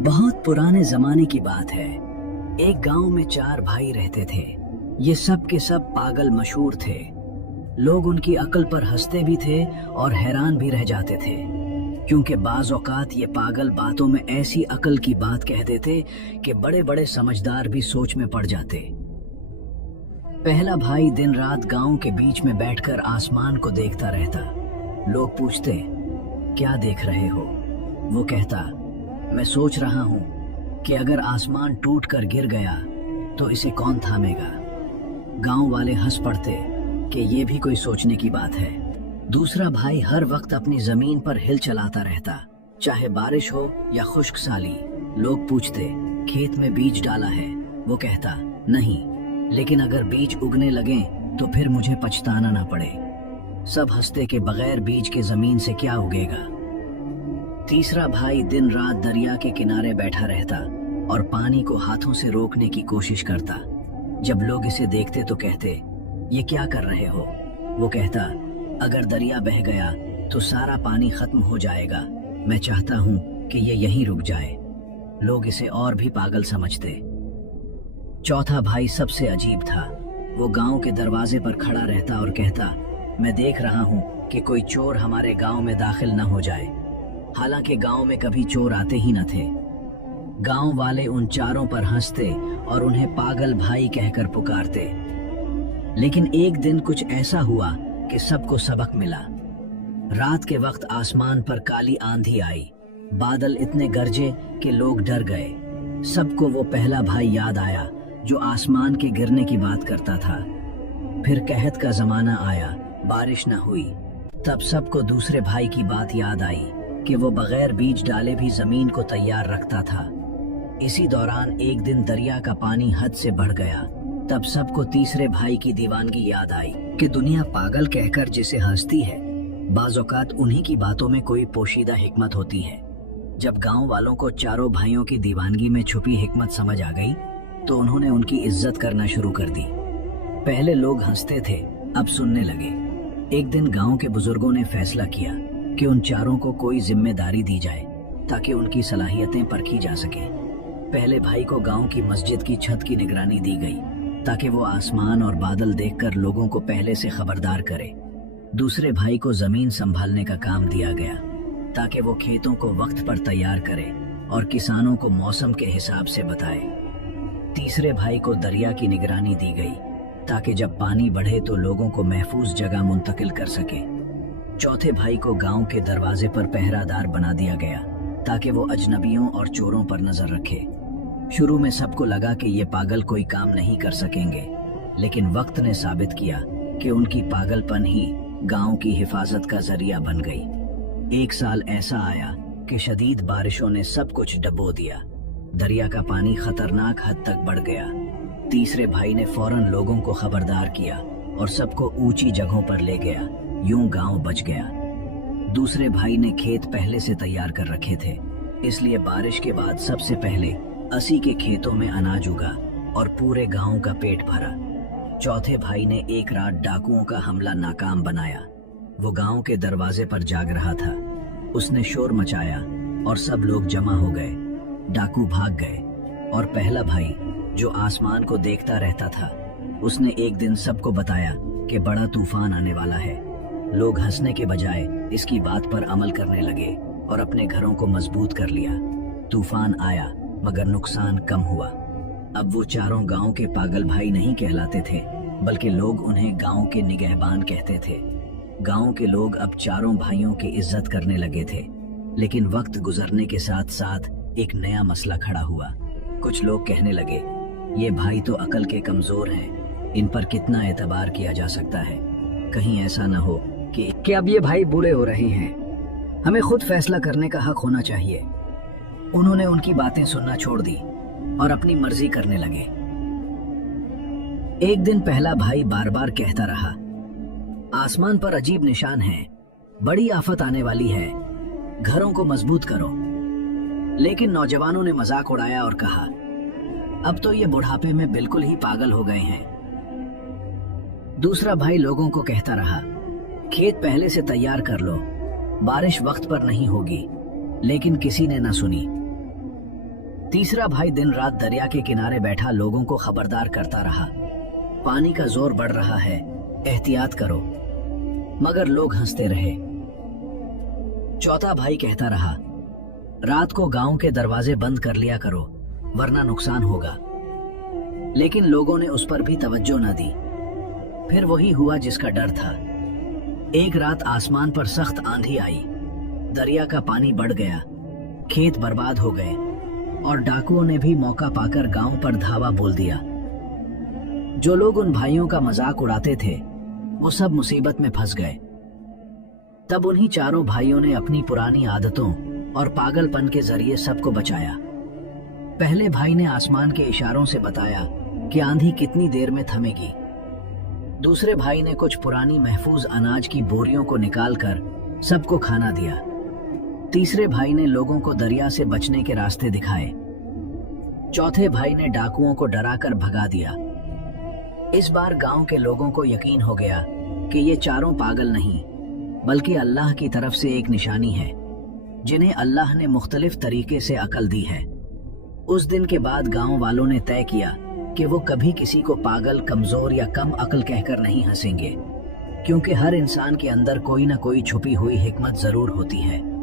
बहुत पुराने जमाने की बात है। एक गांव में 4 भाई रहते थे। ये सब के सब पागल मशहूर थे। लोग उनकी अक्ल पर हंसते भी थे और हैरान भी रह जाते थे, क्योंकि बाज औकात ये पागल बातों में ऐसी अक्ल की बात कह देते कि बड़े बड़े समझदार भी सोच में पड़ जाते। पहला भाई दिन रात गांव के बीच में बैठकर आसमान को देखता रहता। लोग पूछते, क्या देख रहे हो? वो कहता, मैं सोच रहा हूँ कि अगर आसमान टूट कर गिर गया तो इसे कौन थामेगा। गांव वाले हंस पड़ते कि ये भी कोई सोचने की बात है। दूसरा भाई हर वक्त अपनी जमीन पर हिल चलाता रहता, चाहे बारिश हो या खुश्क साली। लोग पूछते, खेत में बीज डाला है? वो कहता, नहीं, लेकिन अगर बीज उगने लगे तो फिर मुझे पछताना ना पड़े। सब हंसते कि बगैर बीज के जमीन से क्या उगेगा। तीसरा भाई दिन रात दरिया के किनारे बैठा रहता और पानी को हाथों से रोकने की कोशिश करता। जब लोग इसे देखते तो कहते, ये क्या कर रहे हो? वो कहता, अगर दरिया बह गया तो सारा पानी खत्म हो जाएगा। मैं चाहता हूँ कि ये यहीं रुक जाए। लोग इसे और भी पागल समझते। चौथा भाई सबसे अजीब था। वो गांव के दरवाजे पर खड़ा रहता और कहता, मैं देख रहा हूँ कि कोई चोर हमारे गांव में दाखिल न हो जाए। हालांकि गांव में कभी चोर आते ही न थे। गांव वाले उन चारों पर हंसते और उन्हें पागल भाई कहकर पुकारते। लेकिन एक दिन कुछ ऐसा हुआ कि सबको सबक मिला। रात के वक्त आसमान पर काली आंधी आई। बादल इतने गरजे कि लोग डर गए। सबको वो पहला भाई याद आया जो आसमान के गिरने की बात करता था। फिर कहत का जमाना आया, बारिश न हुई। तब सबको दूसरे भाई की बात याद आई कि वो बगैर बीज डाले भी जमीन को तैयार रखता था। इसी दौरान एक दिन दरिया का पानी हद से बढ़ गया। तब सबको तीसरे भाई की दीवानगी याद आई कि दुनिया पागल कहकर जिसे हंसती है, बाज़ औक़ात उन्हीं की बातों में कोई पोशीदा हिकमत होती है। जब गांव वालों को चारों भाइयों की दीवानगी में छुपी हिकमत समझ आ गई तो उन्होंने उनकी इज्जत करना शुरू कर दी। पहले लोग हंसते थे, अब सुनने लगे। एक दिन गांव के बुजुर्गों ने फैसला किया कि उन चारों को कोई जिम्मेदारी दी जाए ताकि उनकी सलाहियतें परखी जा सके। पहले भाई को गांव की मस्जिद की छत की निगरानी दी गई ताकि वो आसमान और बादल देखकर लोगों को पहले से खबरदार करे। दूसरे भाई को जमीन संभालने का काम दिया गया ताकि वो खेतों को वक्त पर तैयार करे और किसानों को मौसम के हिसाब से बताए। तीसरे भाई को दरिया की निगरानी दी गई ताकि जब पानी बढ़े तो लोगों को महफूज जगह मुंतकिल कर सके। चौथे भाई को गांव के दरवाजे पर पहरादार बना दिया गया ताकि वो अजनबियों और चोरों पर नजर रखे। शुरू में सबको लगा कि ये पागल कोई काम नहीं कर सकेंगे, लेकिन वक्त ने साबित किया कि उनकी पागलपन ही गांव की हिफाजत का जरिया बन गई। एक साल ऐसा आया कि शदीद बारिशों ने सब कुछ डबो दिया। दरिया का पानी खतरनाक हद तक बढ़ गया। तीसरे भाई ने फौरन लोगों को खबरदार किया और सबको ऊंची जगहों पर ले गया। यूं गांव बच गया। दूसरे भाई ने खेत पहले से तैयार कर रखे थे, इसलिए बारिश के बाद सबसे पहले असी के खेतों में अनाज उगा और पूरे गांव का पेट भरा। चौथे भाई ने एक रात डाकुओं का हमला नाकाम बनाया। वो गांव के दरवाजे पर जाग रहा था। उसने शोर मचाया और सब लोग जमा हो गए। डाकू भाग गए और पहला भाई जो आसमान को देखता रहता था, उसने एक दिन सबको बताया कि बड़ा तूफान आने वाला है। लोग हंसने के बजाय इसकी बात पर अमल करने लगे और अपने घरों को मजबूत कर लिया। तूफान आया मगर नुकसान कम हुआ। अब वो चारों गांव के पागल भाई नहीं कहलाते थे, बल्कि लोग उन्हें गांव के निगहबान कहते थे। गांव के लोग अब चारों भाइयों की इज्जत करने लगे थे। लेकिन वक्त गुजरने के साथ साथ एक नया मसला खड़ा हुआ। कुछ लोग कहने लगे, ये भाई तो अकल के कमजोर हैं, इन पर कितना एतबार किया जा सकता है। कहीं ऐसा न हो कि अब ये भाई बूढ़े हो रहे हैं, हमें खुद फैसला करने का हक होना चाहिए। उन्होंने उनकी बातें सुनना छोड़ दी और अपनी मर्जी करने लगे। एक दिन पहला भाई बार बार कहता रहा, आसमान पर अजीब निशान हैं, बड़ी आफत आने वाली है, घरों को मजबूत करो। लेकिन नौजवानों ने मजाक उड़ाया और कहा, अब तो ये बुढ़ापे में बिल्कुल ही पागल हो गए हैं। दूसरा भाई लोगों को कहता रहा, खेत पहले से तैयार कर लो, बारिश वक्त पर नहीं होगी। लेकिन किसी ने न सुनी। तीसरा भाई दिन रात दरिया के किनारे बैठा लोगों को खबरदार करता रहा, पानी का जोर बढ़ रहा है, एहतियात करो। मगर लोग हंसते रहे। चौथा भाई कहता रहा, रात को गांव के दरवाजे बंद कर लिया करो, वरना नुकसान होगा। लेकिन लोगों ने उस पर भी तवज्जो न दी। फिर वही हुआ जिसका डर था। एक रात आसमान पर सख्त आंधी आई, दरिया का पानी बढ़ गया, खेत बर्बाद हो गए और डाकुओं ने भी मौका पाकर गांव पर धावा बोल दिया। जो लोग उन भाइयों का मजाक उड़ाते थे वो सब मुसीबत में फंस गए। तब उन्हीं चारों भाइयों ने अपनी पुरानी आदतों और पागलपन के जरिए सबको बचाया। पहले भाई ने आसमान के इशारों से बताया कि आंधी कितनी देर में थमेगी। दूसरे भाई ने कुछ पुरानी महफूज अनाज की बोरियों को निकालकर सबको खाना दिया। तीसरे भाई ने लोगों को दरिया से बचने के रास्ते दिखाए। चौथे भाई ने डाकुओं को डराकर भगा दिया। इस बार गांव के लोगों को यकीन हो गया कि ये चारों पागल नहीं, बल्कि अल्लाह की तरफ से एक निशानी है, जिन्हें अल्लाह ने मुख्तलिफ तरीके से अकल दी है। उस दिन के बाद गांव वालों ने तय किया कि वो कभी किसी को पागल, कमजोर या कम अकल कहकर नहीं हंसेंगे, क्योंकि हर इंसान के अंदर कोई ना कोई छुपी हुई हिकमत जरूर होती है।